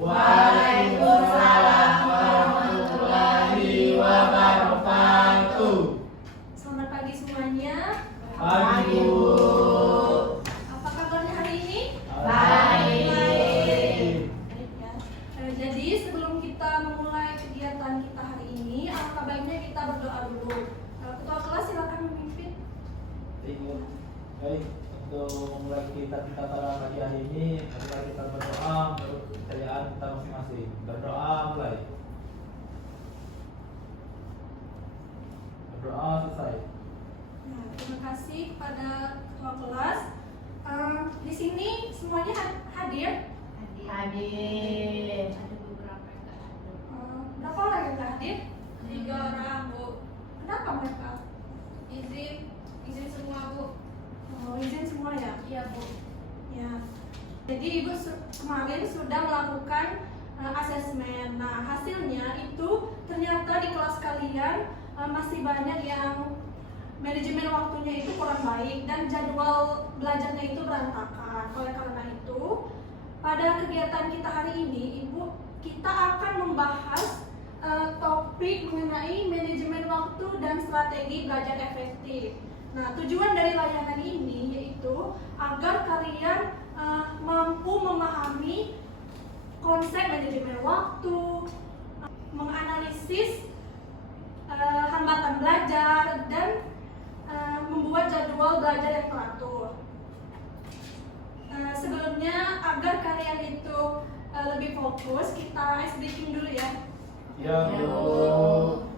Waalaikumsalam warahmatullahi wabarakatuh. Selamat pagi semuanya. Pagi Bu. Apa kabarnya hari ini? Baik. Baik ya. Jadi sebelum kita memulai kegiatan kita hari ini, alangkah baiknya kita berdoa dulu. Ketua kelas silakan memimpin. Baik, untuk mulai kita pada pagi hari ini, mari kita berdoa menurut kepercayaan kita masing-masing. Berdoa mulai. Berdoa selesai. Nah, terima kasih kepada ketua kelas. Di sini semuanya hadir. Hadir. Ada beberapa yang nggak hadir. Berapa orang yang nggak hadir? 3 orang Bu. Kenapa mereka? Izin semua Bu. Oh, izin semua ya? Iya Bu. Ya. Jadi Ibu kemarin sudah melakukan asesmen. Nah, hasilnya itu ternyata di kelas kalian masih banyak yang manajemen waktunya itu kurang baik dan jadwal belajarnya itu berantakan. Oleh karena itu, pada kegiatan kita hari ini, Ibu, kita akan membahas topik mengenai manajemen waktu dan strategi belajar efektif. Nah, tujuan dari layanan ini yaitu agar kalian mampu memahami konsep manajemen waktu, menganalisis hambatan belajar, dan membuat jadwal belajar yang teratur. Sebelumnya, agar kalian itu lebih fokus, kita ice breaking dulu ya. Ya Bu.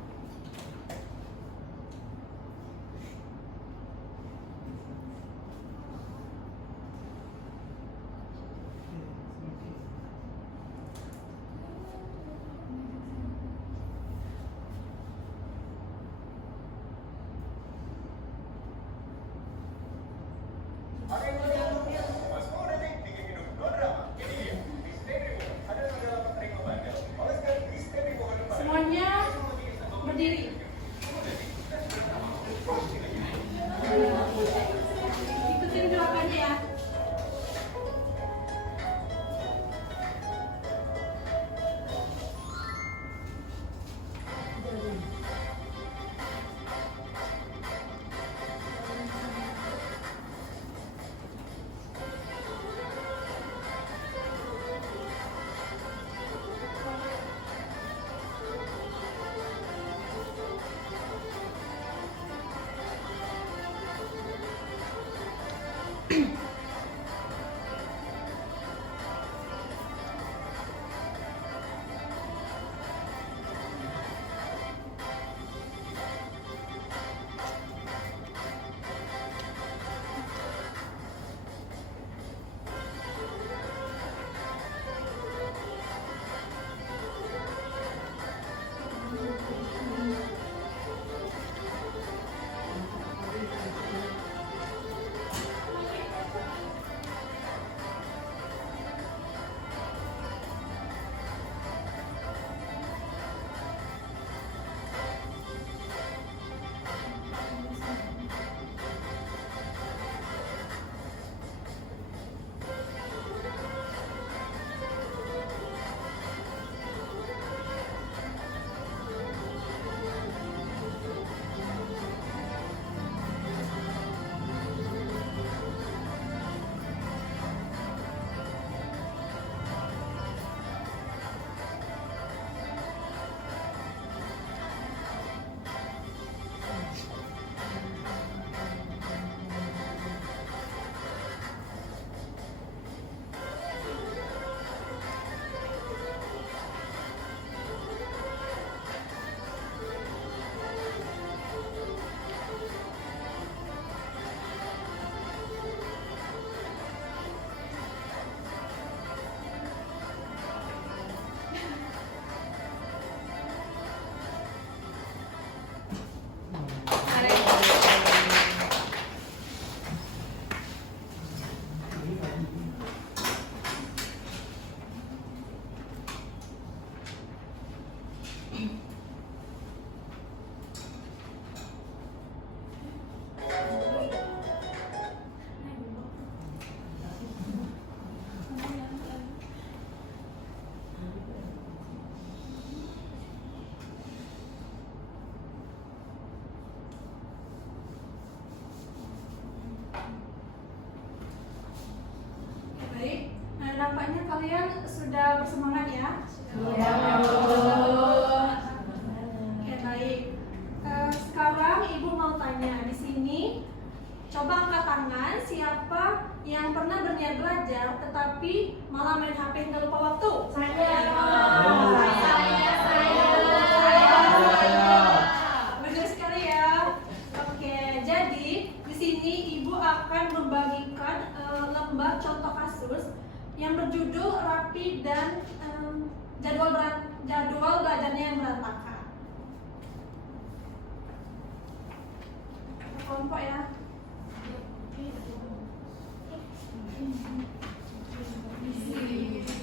Semuanya nampaknya kalian sudah bersemangat ya. Oke, baik. Sekarang Ibu mau tanya di sini. Coba angkat tangan siapa yang pernah berniat belajar tetapi malah main HP hingga lupa waktu. Saya. Benar sekali ya. Oke, jadi di sini Ibu akan membagikan lembar contoh kasus yang berjudul rapi dan jadwal belajarnya yang berantakan. Kelompok ya.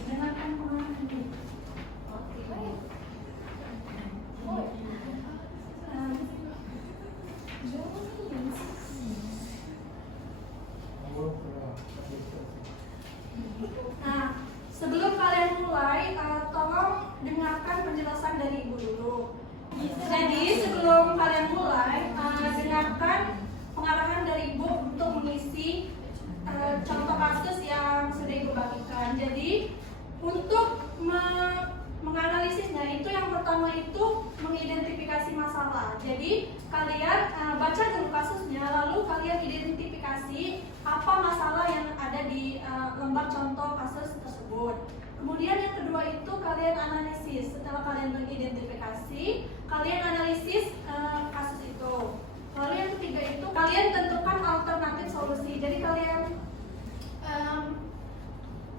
Dengarkan pengalaman ini. Nah, sebelum kalian mulai, tolong dengarkan penjelasan dari Ibu dulu. Jadi sebelum kalian mulai, dengarkan pengarahan dari Ibu untuk mengisi contoh kasus yang sudah Ibu bagikan. Jadi untuk menganalisisnya itu yang pertama itu mengidentifikasi masalah. Jadi kalian baca dulu kasusnya, lalu kalian identifikasi apa masalah yang ada di lembar contoh kasus tersebut. Kemudian yang kedua itu kalian analisis. Setelah kalian mengidentifikasi, kalian analisis kasus itu. Lalu yang ketiga itu kalian tentukan alternatif solusi. Jadi kalian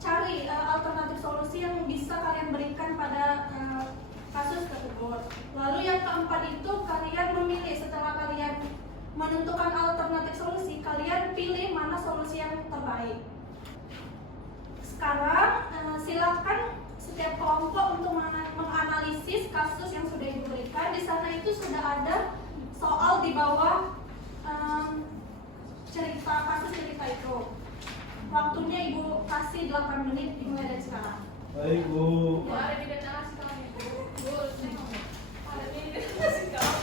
cari alternatif solusi yang bisa kalian berikan pada kasus tersebut. Lalu yang keempat itu kalian memilih. Setelah kalian menentukan alternatif solusi, kalian pilih mana solusi yang terbaik. Sekarang silakan setiap kelompok untuk menganalisis kasus yang sudah diberikan. Di sana itu sudah ada soal di bawah kasus cerita itu. Waktunya Ibu kasih 8 menit dimulai dari sekarang. Baik, Bu. Bu, ada di data sekarang ya. Bu, tengok. Ada di data sekarang.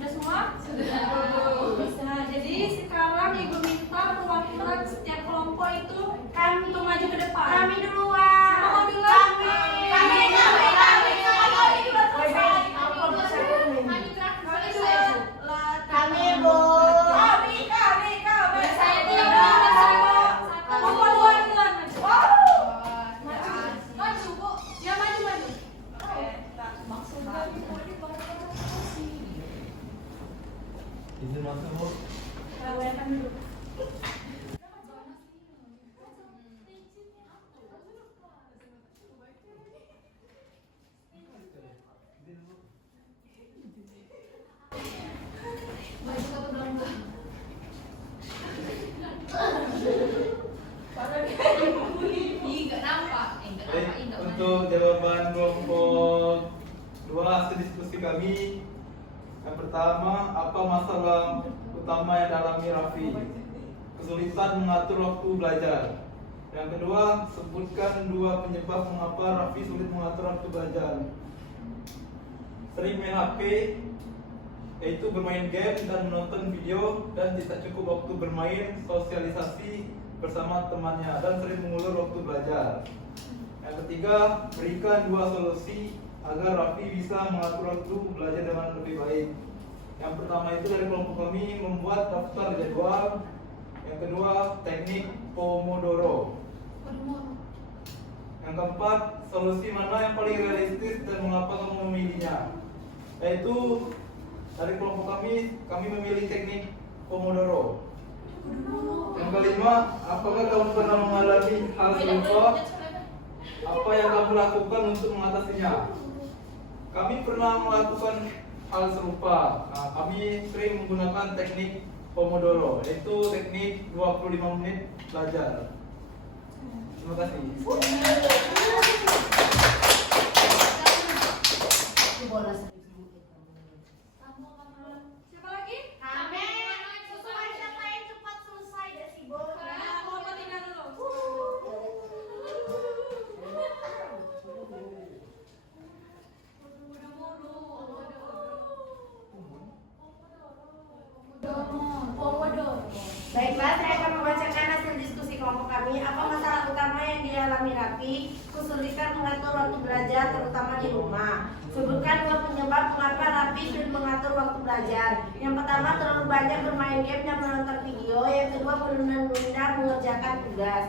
Sudah semua? Sudah. Bisa. Jadi sekarang Ibu minta perwakilan setiap kelompok itu untuk maju ke depan. Kami duluan. Mau duluan? Kami duluan. Kami Bu. Saya duluan. Duluan. Maju Bu. Ya maju. Izin masuk Bu. Untuk jawaban kelompok 2 hasil diskusi kami, yang pertama, apa masalah utama yang dialami Raffi? Kesulitan mengatur waktu belajar. Yang kedua, sebutkan 2 penyebab mengapa Raffi sulit mengatur waktu belajar. Sering main HP, yaitu bermain game dan menonton video, dan tidak cukup waktu bermain, sosialisasi bersama temannya, dan sering mengulur waktu belajar. Yang ketiga, berikan 2 solusi agar Raffi bisa mengatur waktu belajar dengan lebih baik. Yang pertama itu dari kelompok kami membuat daftar jadwal. Yang kedua, teknik Pomodoro. Yang keempat, solusi mana yang paling realistis dan mengapa kamu memilihnya? Yaitu dari kelompok kami memilih teknik Pomodoro. Yang kelima, apakah kamu pernah mengalami hal serupa? Apa yang kamu lakukan untuk mengatasinya? Kami pernah melakukan hal serupa. Kami sering menggunakan teknik Pomodoro, yaitu teknik 25 menit belajar. Terima kasih. Siapa lagi? Kami. Sesuai siapa yang cepat selesai deh si Bo. Kelompok 3 dulu. Baiklah, saya akan membacakan hasil diskusi kelompok kami. Apa masalah utama yang dialami Raffi? Kesulitan mengatur waktu belajar, terutama di rumah. Sebutkan 2 penyebab mengapa Raffi sulit mengatur waktu belajar. Yang pertama, terlalu banyak bermain game dan menonton video. Yang kedua, menunda mengerjakan tugas.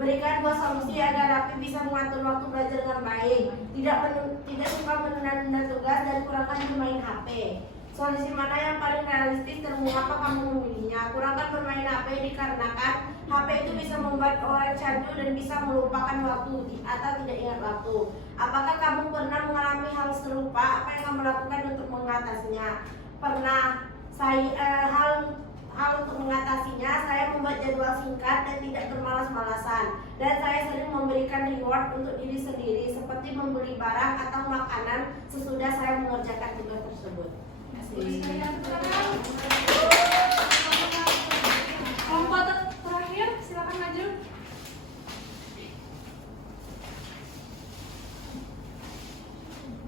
Berikan 2 solusi agar Raffi bisa mengatur waktu belajar dengan baik. Tidak suka menunda-nunda tugas dan kurangkan bermain HP. Solusi mana yang paling realistis dan mengapa kamu memilihnya? Kurangkan bermain HP dikarenakan HP itu bisa membuat orang candu dan bisa melupakan waktu atau tidak ingat waktu. Apakah kamu pernah mengalami hal serupa? Apa yang kamu lakukan untuk mengatasinya? Pernah. Hal untuk mengatasinya, saya membuat jadwal singkat dan tidak bermalas-malasan. Dan saya sering memberikan reward untuk diri sendiri, seperti membeli barang atau makanan sesudah saya mengerjakan tugas tersebut. Kelompok terakhir, silakan maju.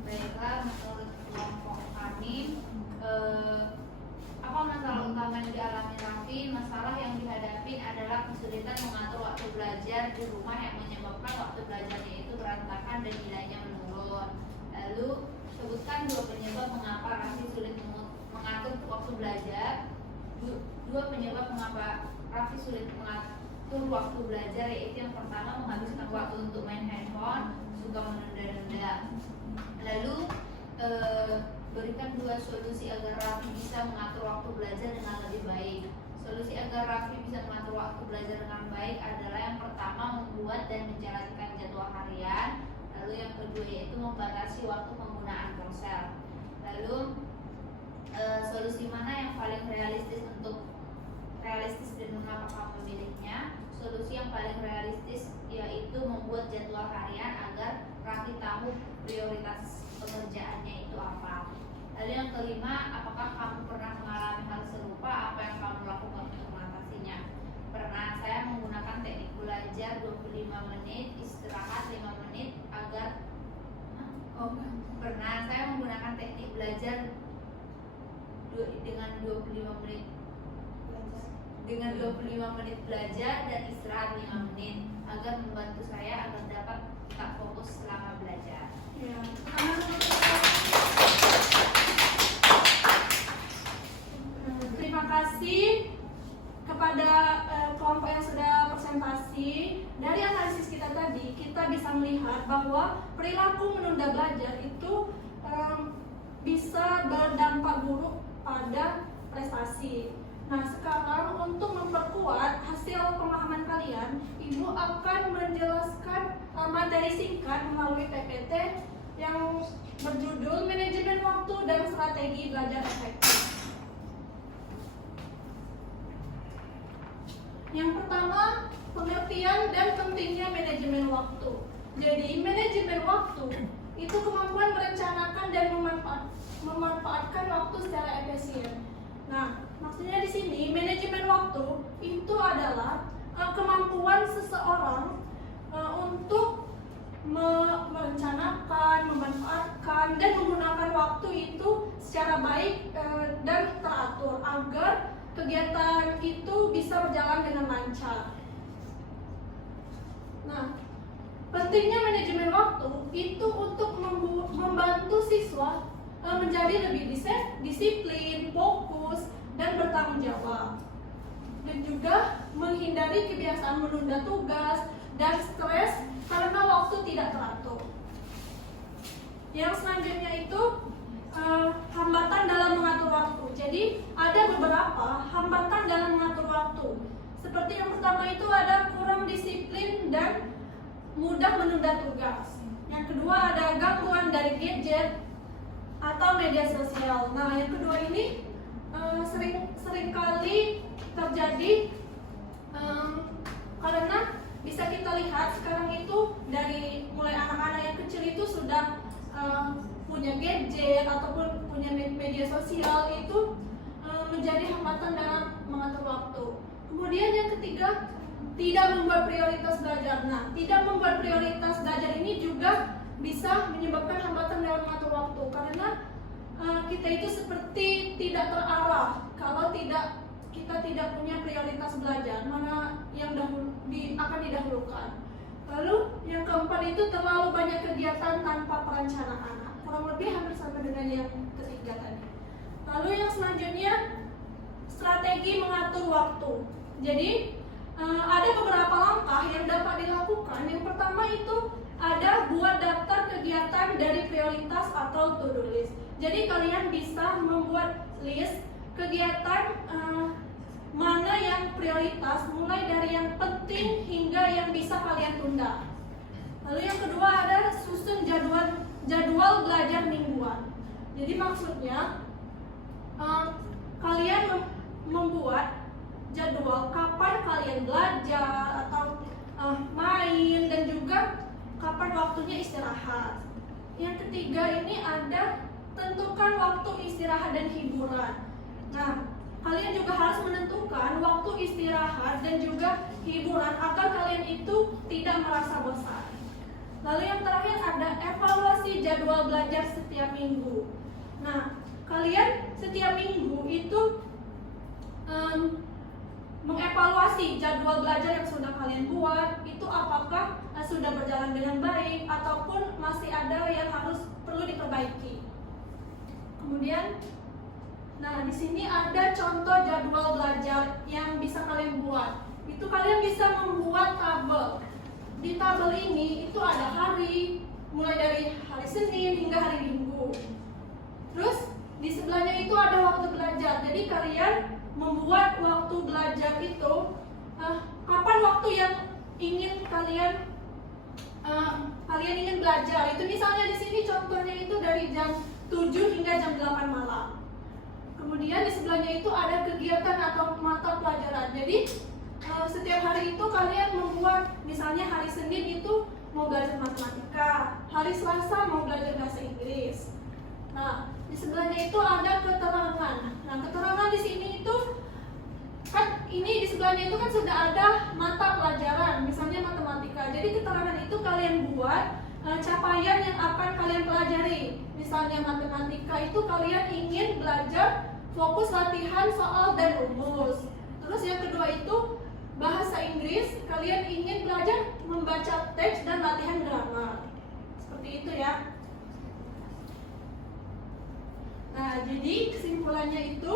Baiklah, menurut kelompok kami, apa masalah utama yang dialami Raffi? Masalah yang dihadapi adalah kesulitan mengatur waktu belajar di rumah yang menyebabkan waktu belajarnya itu berantakan dan nilainya menurun. Lalu sebutkan 2 penyebab mengapa Raffi sulit mengatur waktu belajar. 2 penyebab mengapa Raffi sulit mengatur waktu belajar, yaitu yang pertama menghabiskan waktu untuk main handphone, suka menunda-nunda. Lalu berikan 2 solusi agar Raffi bisa mengatur waktu belajar dengan lebih baik. Solusi agar Raffi bisa mengatur waktu belajar dengan baik adalah yang pertama membuat dan menjalankan jadwal harian. Lalu yang kedua yaitu membatasi waktu penggunaan ponsel. Lalu solusi mana yang paling realistis dan mengapa kamu memilihnya? Solusi yang paling realistis yaitu membuat jadwal harian agar Raffi tahu prioritas pekerjaannya itu apa. Lalu yang kelima, apakah kamu pernah mengalami hal serupa? Apa yang kamu lakukan untuk mengatasinya? Pernah. Saya menggunakan teknik belajar 25 menit, istirahat 5 menit agar pernah. Saya menggunakan teknik belajar dengan 25 menit belajar dan istirahat 5 menit agar membantu saya agar dapat tetap fokus selama belajar. Ya. Terima kasih kepada kelompok yang sudah presentasi. Dari analisis kita tadi, kita bisa melihat bahwa perilaku menunda belajar itu bisa berdampak buruk pada prestasi. Nah, sekarang untuk memperkuat hasil pemahaman kalian, Ibu akan menjelaskan materi singkat melalui PPT yang berjudul Manajemen Waktu dan Strategi Belajar Efektif. Yang pertama, pengertian dan pentingnya manajemen waktu. Jadi, manajemen waktu itu kemampuan merencanakan dan memanfaatkan waktu secara efisien. Nah, maksudnya di sini manajemen waktu itu adalah kemampuan seseorang untuk merencanakan, memanfaatkan dan menggunakan waktu itu secara baik dan teratur agar kegiatan itu bisa berjalan dengan lancar. Nah, pentingnya manajemen waktu itu untuk membantu siswa menjadi lebih disiplin, fokus, dan bertanggung jawab. Dan juga menghindari kebiasaan menunda tugas dan stres karena waktu tidak teratur. Yang selanjutnya itu hambatan dalam mengatur waktu. Jadi ada beberapa hambatan dalam mengatur waktu. Seperti yang pertama itu ada kurang disiplin dan mudah menunda tugas. Yang kedua ada gangguan dari gadget atau media sosial. Nah, yang kedua ini sering kali terjadi karena bisa kita lihat sekarang itu dari mulai anak-anak yang kecil itu sudah punya gadget ataupun punya media sosial itu menjadi hambatan dalam mengatur waktu. Kemudian yang ketiga, tidak membuat prioritas belajar. Nah, tidak membuat prioritas belajar ini juga bisa menyebabkan hambatan dalam mengatur waktu karena kita itu seperti tidak terarah kalau kita tidak punya prioritas belajar mana yang akan didahulukan. Lalu yang keempat itu terlalu banyak kegiatan tanpa perencanaan. Kurang lebih hampir sama dengan yang ketiga tadi. Lalu yang selanjutnya strategi mengatur waktu. Jadi ada beberapa langkah yang dapat dilakukan. Yang pertama itu ada buat daftar kegiatan dari prioritas atau to-do list. Jadi kalian bisa membuat list kegiatan mana yang prioritas, mulai dari yang penting hingga yang bisa kalian tunda. Lalu yang kedua ada susun jadwal belajar mingguan. Jadi maksudnya kalian membuat jadwal kapan kalian belajar atau main, dan juga kapan waktunya istirahat. Yang ketiga ini ada tentukan waktu istirahat dan hiburan. Nah, kalian juga harus menentukan waktu istirahat dan juga hiburan agar kalian itu tidak merasa bosan. Lalu yang terakhir ada evaluasi jadwal belajar setiap minggu. Nah, kalian setiap minggu itu mengevaluasi jadwal belajar yang sudah kalian buat, itu apakah sudah berjalan dengan baik ataupun masih ada yang perlu diperbaiki. Kemudian, nah di sini ada contoh jadwal belajar yang bisa kalian buat. Itu kalian bisa membuat tabel. Di tabel ini itu ada hari, mulai dari hari Senin hingga hari Minggu. Terus di sebelahnya itu ada waktu belajar. Jadi kalian membuat waktu belajar itu kapan waktu yang ingin kalian ingin belajar. Itu misalnya di sini contohnya itu dari jam 7 hingga jam 8 malam. Kemudian di sebelahnya itu ada kegiatan atau mata pelajaran. Jadi setiap hari itu kalian membuat, misalnya hari Senin itu mau belajar matematika, hari Selasa mau belajar bahasa Inggris. Nah, di sebelahnya itu ada keterangan. Nah, keterangan di sini itu kan ini di sebelahnya itu kan sudah ada mata pelajaran, misalnya matematika. Jadi keterangan itu kalian buat capaian yang akan kalian pelajari. Misalnya matematika itu kalian ingin belajar fokus latihan soal dan rumus. Terus yang kedua itu bahasa Inggris, kalian ingin belajar membaca teks dan latihan grammar. Seperti itu ya. Nah, jadi kesimpulannya itu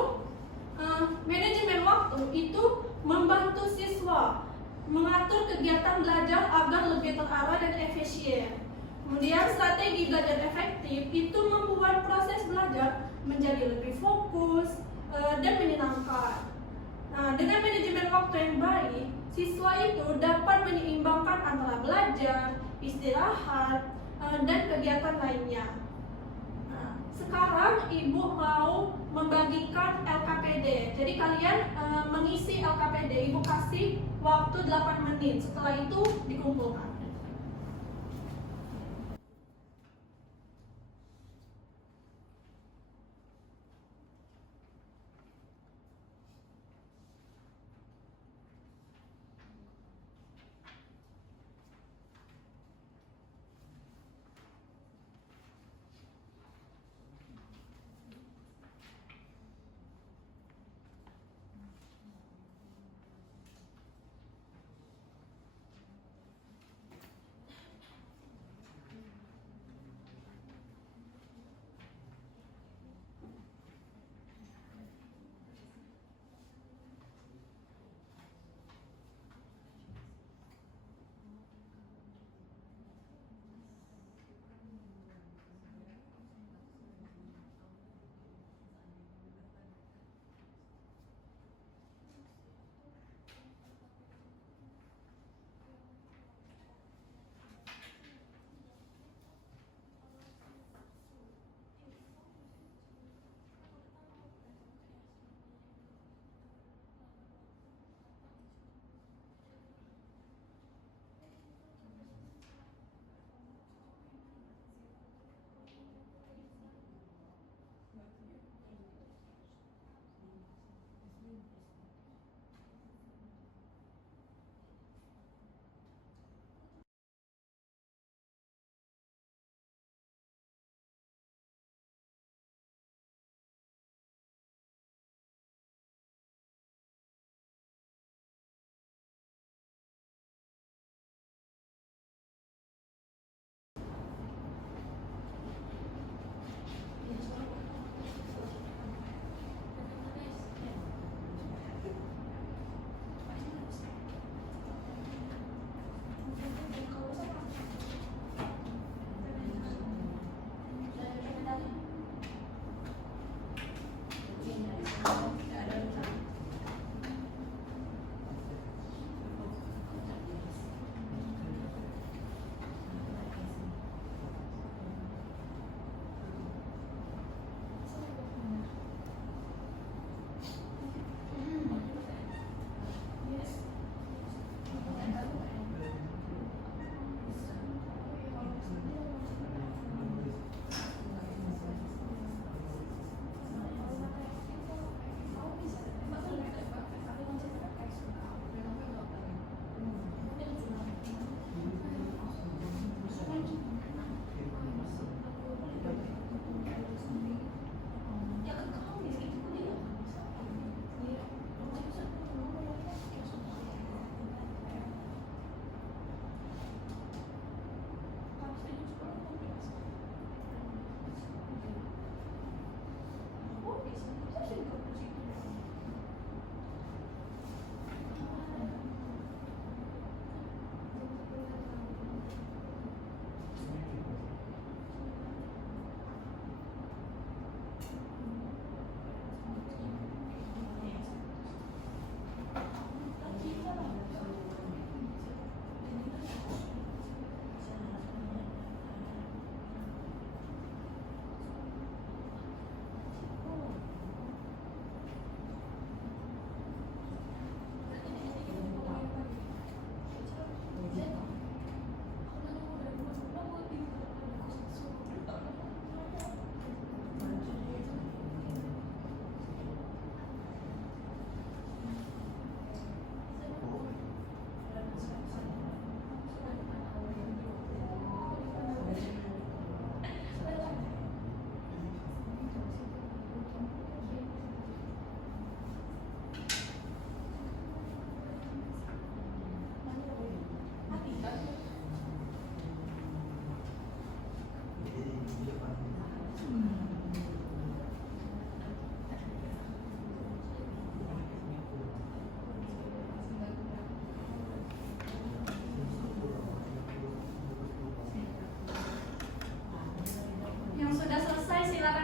manajemen waktu itu membantu siswa mengatur kegiatan belajar agar lebih terarah dan efisien. Kemudian strategi belajar efektif itu membuat proses belajar menjadi lebih fokus dan menyenangkan. Nah, dengan manajemen waktu yang baik, siswa itu dapat menyeimbangkan antara belajar, istirahat, dan kegiatan lainnya. Sekarang ibu mau membagikan LKPD. Jadi kalian mengisi LKPD. Ibu kasih waktu 8 menit. Setelah itu dikumpulkan.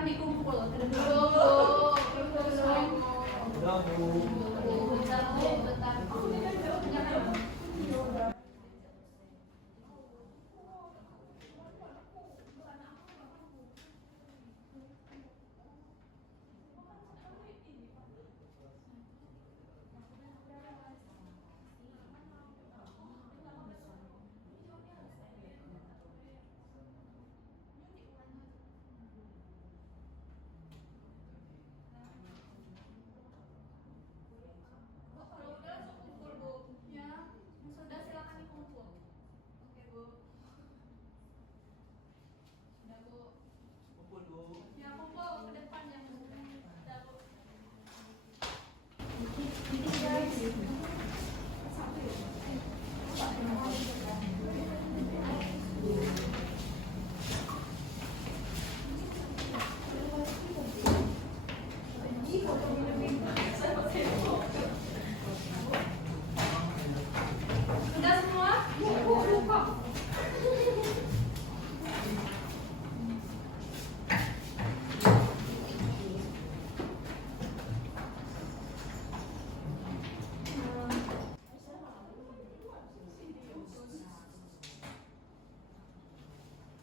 silakan dikumpul ke depan. Udah, Bu. Bentar. Sudah silakan dikumpul. Oke, Bu. Udah, Bu. Kumpul, Bu. Ya, kumpul ke depan yang sudah, Bu. Sudah semua?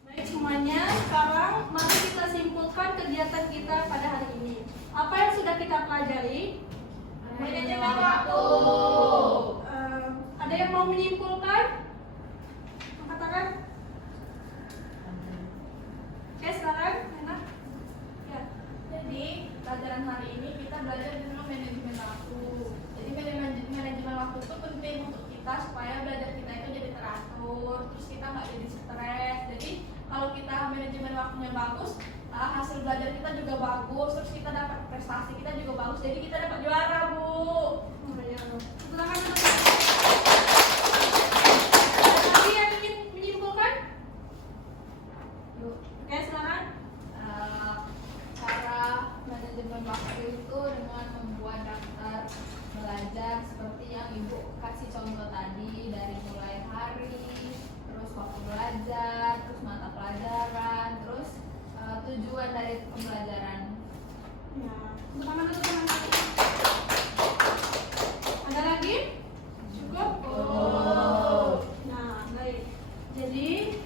Baik semuanya, sekarang mari kita simpulkan kegiatan kita pada hari ini. Apa yang sudah kita pelajari? Manajemen waktu. Ada yang mau menyimpulkan? Angkat tangan. Oke, silakan. Enak. Ya. Jadi pelajaran hari ini kita belajar tentang manajemen waktu. Jadi manajemen waktu itu penting untuk kita supaya belajar kita itu jadi teratur, terus kita nggak jadi stres. Jadi kalau kita manajemen waktunya bagus, hasil belajar kita juga bagus, terus kita dapat prestasi kita juga bagus. Jadi kita dapat juara, Bu. Silakan duduk. Ada lagi yang ingin menyimpulkan? Yuk. Oke, silakan. Cara manajemen waktu itu dengan membuat daftar belajar seperti yang Ibu kasih contoh tadi, dari mulai hari, terus waktu belajar, terus mata pelajaran, terus tujuan dari pembelajaran. Ya, tangan dulu, tangan dulu. Ada lagi? Cukup? Nah, baik. Jadi,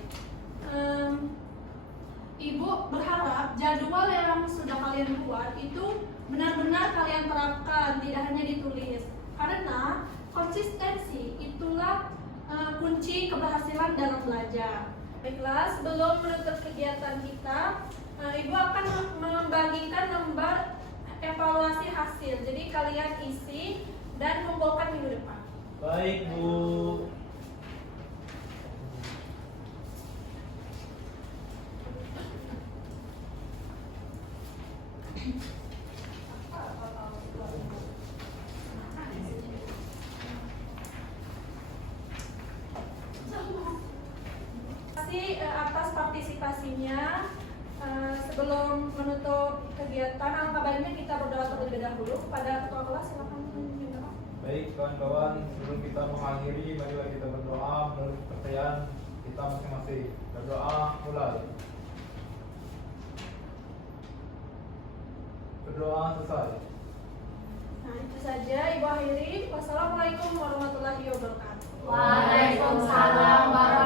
Ibu berharap jadwal yang sudah kalian buat itu benar-benar kalian terapkan, tidak hanya ditulis. Karena konsistensi itulah kunci keberhasilan dalam belajar. Baiklah, sebelum menutup kegiatan kita, Ibu akan membagikan lembar evaluasi hasil. Jadi kalian isi dan kumpulkan minggu depan. Baik, Bu. Terima kasih atas partisipasinya. Sebelum menutup kegiatan, alangkah baiknya kita berdoa terlebih dahulu. Kepada ketua kelas, silakan memimpin doa. Baik, kawan-kawan, sebelum kita mengakhiri, marilah kita berdoa menurut kepercayaan kita masing-masing. Berdoa mulai. Berdoa selesai. Nah, itu saja Ibu akhiri. Wassalamualaikum warahmatullahi wabarakatuh. Waalaikumsalam warahmatullahi